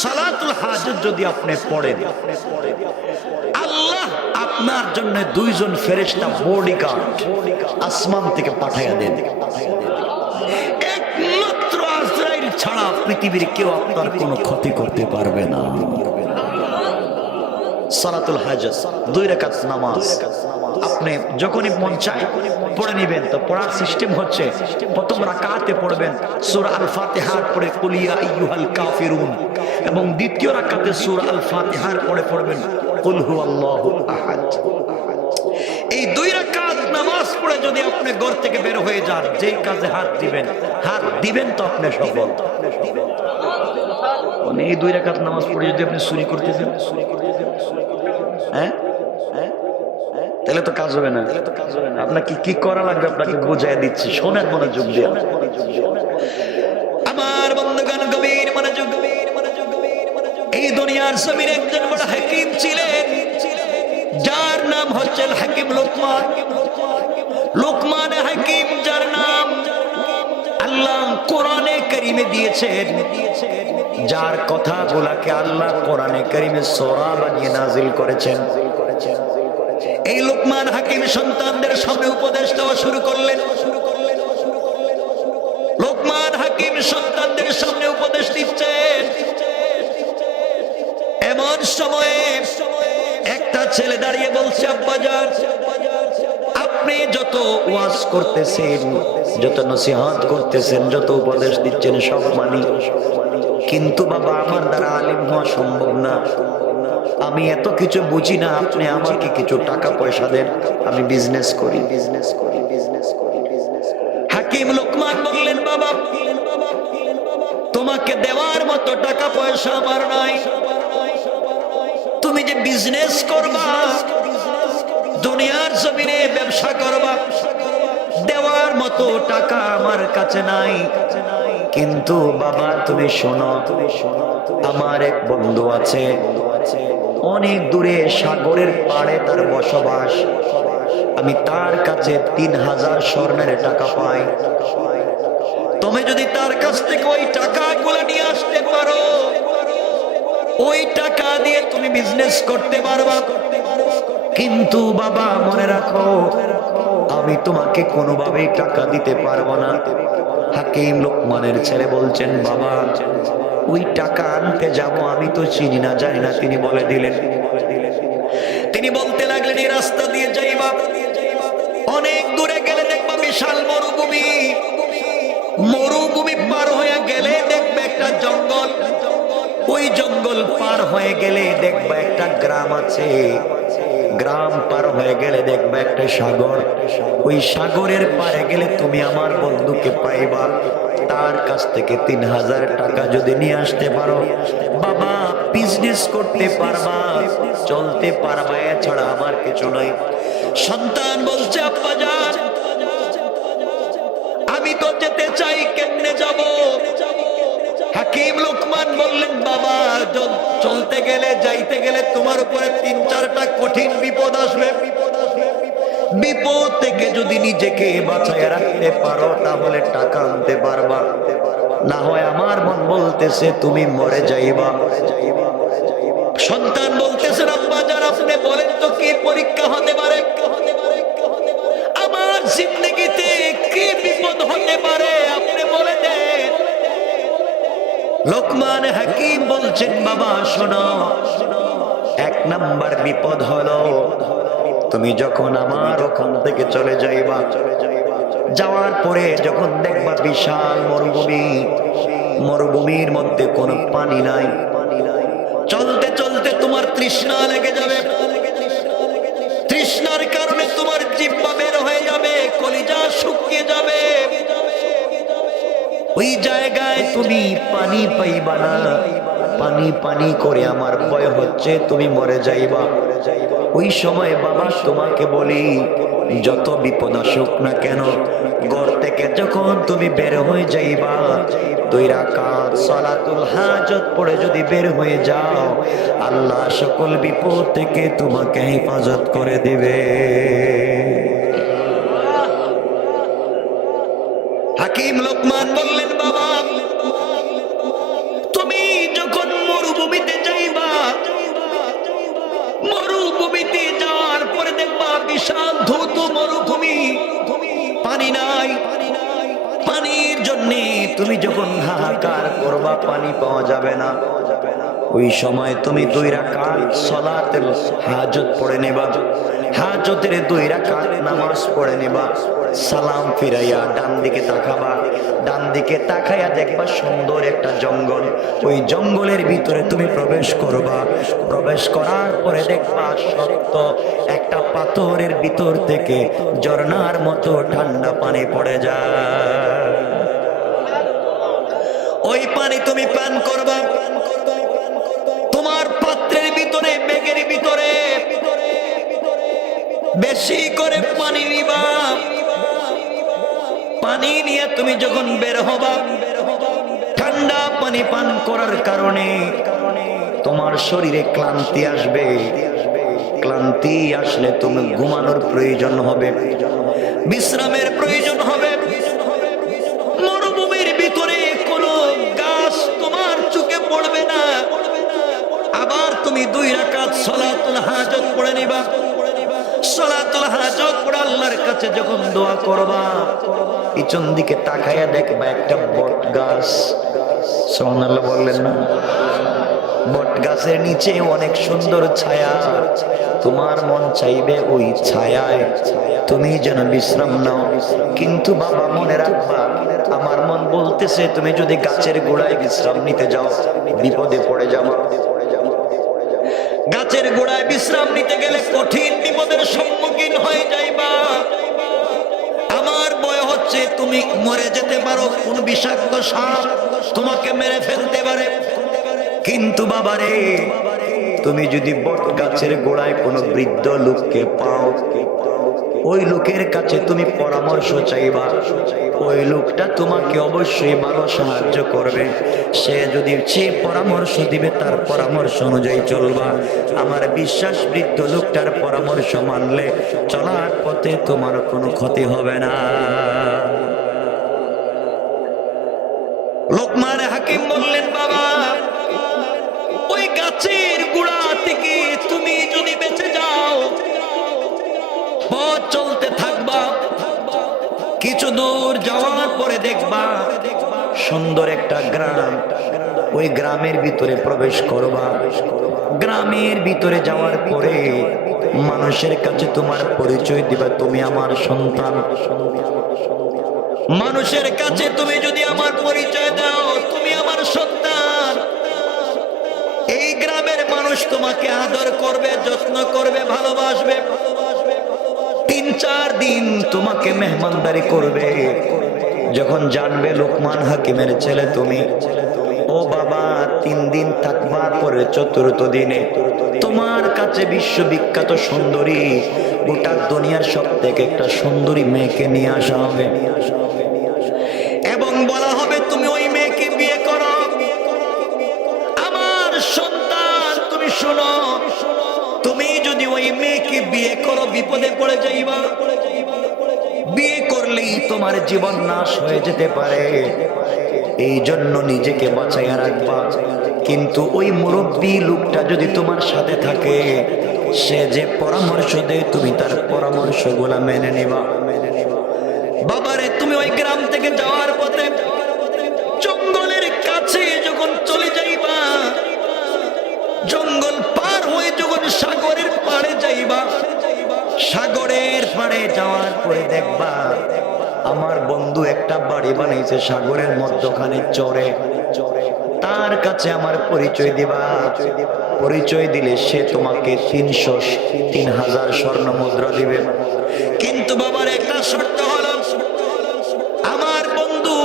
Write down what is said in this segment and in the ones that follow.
সালাতুল হাজত যদি আপনি পড়েন, আল্লাহ আপনার জন্য দুইজন ফেরেশতা বডিগার্ড আসমান থেকে পাঠাইয়া দেন। একমাত্র আজরাইল ছাড়া পৃথিবীর কেউ আপনার কোনো ক্ষতি করতে পারবে না। সালাতুল হাজত 2 রাকাত নামাজ আপনি যখনই মন চায় পড়ে নেবেন। তো পড়ার সিস্টেম হচ্ছে, প্রথম রাকাতে পড়বেন সূরা আল ফাতিহার পরে কুল ইয়া আইয়ুহাল কাফিরুন, এবং দ্বিতীয় রাকাতে সূরা আল ফাতিহার পরে পড়বেন কুল হুয়াল্লাহু আহাদ। এই 2 রাকাত নামাজ পড়ে যদি আপনি ঘর থেকে বের হয়ে যান, যেই কাজে হাত দিবেন তো আপনি সফল। মানে এই 2 রাকাত নামাজ পড়ে যদি আপনি চুরি করতেছেন, হ্যাঁ তাহলে তো কাজ হবে না। আপনাকে কি করা লাগবে আপনাকে বুঝাই দিচ্ছি, শোনেন মনোযোগ দিয়ে। আমার বন্ধুগণ গভীর মনোযোগ। এই দুনিয়ার জমিনে একজন বড় হাকিম ছিলেন, যার নাম হচ্ছে হাকিম লোকমান। লোকমান হাকিম, যার নাম আল্লাহ কোরআনে কারিমে দিয়েছেন, যার কথাগুলোকে আল্লাহ কোরআনে কারিমে সূরা বানিয়ে নাজিল করেছেন। এই লোকমান হাকিম সন্তানদের সামনে উপদেশ দেওয়া শুরু করলেন। লোকমান হাকিম সন্তানদের সামনে উপদেশ দিচ্ছেন। এমন সময়ে একটা ছেলে দাঁড়িয়ে বলছে, আব্বাজান, আপনি যত ওয়াজ করতেছেন, যত নসিহত করতেছেন, যত উপদেশ দিচ্ছেন সব মানি, কিন্তু বাবা আমার দ্বারা আলিম হওয়া সম্ভব না, আমি এত কিছু বুঝি না, আপনি আমাকে কিছু টাকা পয়সা দেন, আমি বিজনেস করি। হাকিম লোকমান বললেন, বাবা তোমাকে দেওয়ার মতো টাকা পয়সা আমার নাই, তুমি যে বিজনেস করবা, দুনিয়ার জমিনে ব্যবসা করবা, দেওয়ার মতো টাকা আমার কাছে নাই। কিন্তু বাবা তুমি শোনো, আমার এক বন্ধু আছে, অনেক দূরে সাগরের পাড়ে তার বসবাস, আমি তার কাছে 3000 স্বর্ণের টাকা পাই। তুমি যদি তার কাছ থেকে ওই টাকাগুলো নিয়ে আসতে পারো, ওই টাকা দিয়ে তুমি বিজনেস করতে পারবা। কিন্তু বাবা মনে রাখো, আমি তোমাকে কোনোভাবেই টাকা দিতে পারবো না। হাকিম লোকমানের ছেলে বলছেন, বাবা ওই টাকা আনতে যাব, আমি তো চিনি না জানি না। তিনি বলে দিলেন, তিনি বলতে লাগলেন, এই রাস্তা দিয়ে যাইবা, অনেক দূরে গেলে দেখবা বিশাল মরুভূমি, মরুভূমি পার হয়ে গেলে দেখবে একটা জঙ্গল, ওই জঙ্গল পার হয়ে গেলে দেখবা একটা গ্রাম আছে, গ্রাম পার হয়ে গেলে দেখবা একটা সাগর, ওই সাগরের পারে গেলে তুমি আমার বন্ধুকে পাইবা। তার কাছ থেকে 3000 টাকা যদি নিয়ে আসতে পারো, বাবা বিজনেস করতে পারবা, চলতে পারবা, এছাড়া আমার কিছু নাই। সন্তান বলছে, আব্বাজান আমি তো যেতে চাই, কেমনে যাব? হাকিম লোকমান বললেন, বাবা চলতে গেলে, যাইতে গেলে তোমার উপরে 3-4টা কঠিন বিপদ আসবে। বিপদ থেকে যদি নিজেকে বাঁচায় রাখতে পারো, তাহলে টাকা আনতে পারবা, না হয় আমার মন বলতেছে তুমি মরে যাইবা। সন্তান বলতেছে, আব্বাজান আপনি বলেন তো কি পরীক্ষা হতে পারে, আমার জিন্দেগিতে কি বিপদ হতে পারে, আপনি বলে দেন। লোকমান হাকিম বলছেন, বাবা শোনো, 1 নাম্বার বিপদ হলো তুমি যখন আমার ওখান থেকে চলে যাইবা, যাওয়ার পরে যখন দেখবা বিশাল মরুভূমি, মরুভূমির মধ্যে কোনো পানি নাই, চলতে চলতে তোমার তৃষ্ণা লেগে যাবে, তৃষ্ণার কারণে তোমার জিহ্বা বের হয়ে যাবে, কলিজা শুকিয়ে যাবে, ওই জায়গায় তুমি পানি পাইবা না, পানি পানি করে আমার ভয় হচ্ছে তুমি মরে যাইবা। ওই সময় বাবা তোমাকে বলি, যত বিপদ আসুক না কেন, ঘর থেকে যখন তুমি বের হয়ে যাইবা, 2 রাকাত সালাতুল হাজত পড়ে যদি বের হয়ে যাও, আল্লাহ সকল বিপদ থেকে তোমাকে হেফাজত করে দিবে। হাকিম লোকমান বললেন, বাবা তুমি যখন তুমি যখন হাহাকার করবা পানি পাওয়া যাবে না, ওই সময় তুমি 2 রাকাত সালাতুল হাজত পড়ে নেবা। হাজতের 2 রাকাত নামাজ পড়ে নেবা। সালাম ফিরাইয়া ডান দিকে তাকাবা। ডান দিকে তাকাইয়া দেখবা সুন্দর একটা জঙ্গল। ওই জঙ্গলের ভিতরে তুমি প্রবেশ করবা। প্রবেশ করার পরে দেখবা শক্ত একটা পাথরের ভিতর থেকে ঝর্ণার মতো ঠান্ডা পানি পড়ে যায়। ওই পানি তুমি পান করবা। তোমার পাত্রের ভিতরে, ব্যাগের ভিতরে বেশি করে পানি নিবা। পানি নিয়ে তুমি যখন বের হবা, ঠান্ডা পানি পান করার কারণে তোমার শরীরে ক্লান্তি আসবে। ক্লান্তি আসলে তুমি ঘুমানোর প্রয়োজন হবে, বিশ্রামের প্রয়োজন হবে। মরুভূমির ভিতরে কোনো গাছ তোমার চোখে পড়বে না। আবার তুমি 2 রাকাত সালাতুল হাজত পড়ে নিবা। সালাতুল হাজত পড়ে আল্লাহর কাছে যখন দোয়া করবা, পিছন দিকে তাকায়া দেখবা একটা বট গাছ। সুবহানাল্লাহ বললেন না? বট গাছের নিচে অনেক সুন্দর ছায়া। তোমার মন চাইবে ওই ছায়ায় তুমি যেন বিশ্রাম নাও। কিন্তু বাবা মনে রাখবা, আমার মন বলতেছে তুমি যদি গাছের গোড়ায় বিশ্রাম নিতে যাও বিপদে পড়ে যাবা। গাছের গোড়ায় বিশ্রাম নিতে গেলে কঠিন বিপদের সম্মুখীন হয়ে যাইবা। আমার ভয় হচ্ছে তুমি মরে যেতে পারো, কোন বিষাক্ত সাপ তোমাকে মেরে ফেলতে পারে। কিন্তু বাবারে, তুমি যদি বট গাছের গোড়ায় কোনো বৃদ্ধ লোককে পাও, ওই লোকের কাছে তুমি পরামর্শ চাইবা। ওই লোকটা তোমাকে অবশ্যই ভালো সাহায্য করবে। সে পরামর্শ দিবে, তার পরামর্শ অনুযায়ী চলবা। আমার বিশ্বাস বৃদ্ধ লোকটার পরামর্শ মানলে চলার পথে তোমার কোনো ক্ষতি হবে না। লোকমান হাকিম বললেন, বাবা ওই গাছের গোড়া থেকে তুমি যদি বেঁচে যাও, পথ চলতে থাকবা। কিছু দূর যাওয়ার পরে দেখবা সুন্দর একটা গ্রাম। ওই গ্রামের ভিতরে প্রবেশ করবা। গ্রামের ভিতরে যাওয়ার পরে মানুষের কাছে তোমার পরিচয় দিবা, তুমি আমার সন্তান। মানুষের কাছে তুমি যদি আমার পরিচয় দাও, তুমি আমার সন্তান, এই গ্রামের মানুষ তোমাকে আদর করবে, যত্ন করবে, ভালোবাসবে। 3-4 দিন তোমাকে মেহমানদারি করবে। যখন জানবে লোকমান হাকিমের ছেলে তুমি, ও বাবা 3 দিন থাকবার পরে 4th দিনে তোমার কাছে বিশ্ববিখ্যাত সুন্দরী, গোটা দুনিয়ার সব থেকে একটা সুন্দরী মেয়েকে নিয়ে আসা হবে এবং বলা হবে তুমি ওই মেয়েকে বিয়ে করো। আমার সন্তান তুমি শোনো, তুমি যদি ওই মেয়েকে বিয়ে করো বিপদে পড়ে যাইবা। বিয়ে করলেই তোমার জীবন নাশ হয়ে যেতে পারে, এই জন্য নিজেকে বাঁচাইয়া রাখবা। কিন্তু ওই মুরব্বী লোকটা যদি তোমার সাথে থাকে, সে যে পরামর্শ দেয় তুমি তার পরামর্শগুলা মেনে নিবা। বাবারে, তুমি ওই গ্রাম থেকে যাওয়ার পথে জঙ্গলের কাছে যখন চলে যাইবা, জঙ্গল পার হয়ে যখন সাগরের পাড়ে যাইবা, সাগরের পাড়ে যাওয়ার পরে দেখবা আমার বন্ধু একটা বাড়ি বানাইছে সাগরের মধ্যখানে চরে। তার কাছে আমার পরিচয় দিবা। পরিচয় দিলে সে তোমাকে 3,000 স্বর্ণ মুদ্রা দিবে। কিন্তু বাবার একটা শর্ত হলো, আমার বন্ধু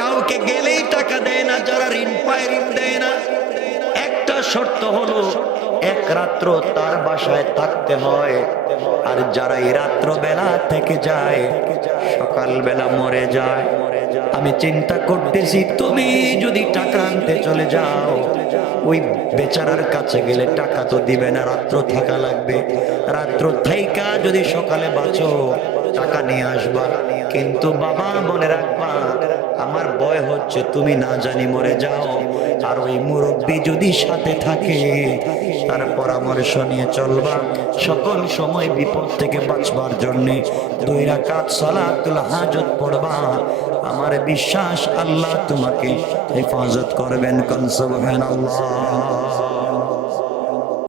কাউকে গেলেই টাকা দেয় না, যারা ঋণ পায় ঋণ দেয় না। একটা শর্ত হলো, 1 রাত্র তার বাসায় থাকতে হয়, আর যারা এই রাত্র বেলা থেকে যায় সকাল বেলা মরে যায়। আমি চিন্তা করতেছি তুমি যদি টাকা আনতে চলে যাও, ওই বেচারার কাছে গেলে টাকা তো দিবে না, রাত্র থাকা লাগবে। রাত্র থাইকা যদি সকালে বাঁচো টাকা নিয়ে আসবা। কিন্তু বাবা মনে রাখবা, আমার ভয় হচ্ছে তুমি না জানি মরে যাও। আর ওই মুরব্বী যদি সাথে থাকে তার পরামর্শ নিয়ে চলবা, সকল সময় বিপদ থেকে বাঁচবার জন্য 2 রাকাত সালাতুল হাজত পড়বা। আমার বিশ্বাস আল্লাহ তোমাকে হেফাজত করবেন। কোন সুবহানাল্লাহ।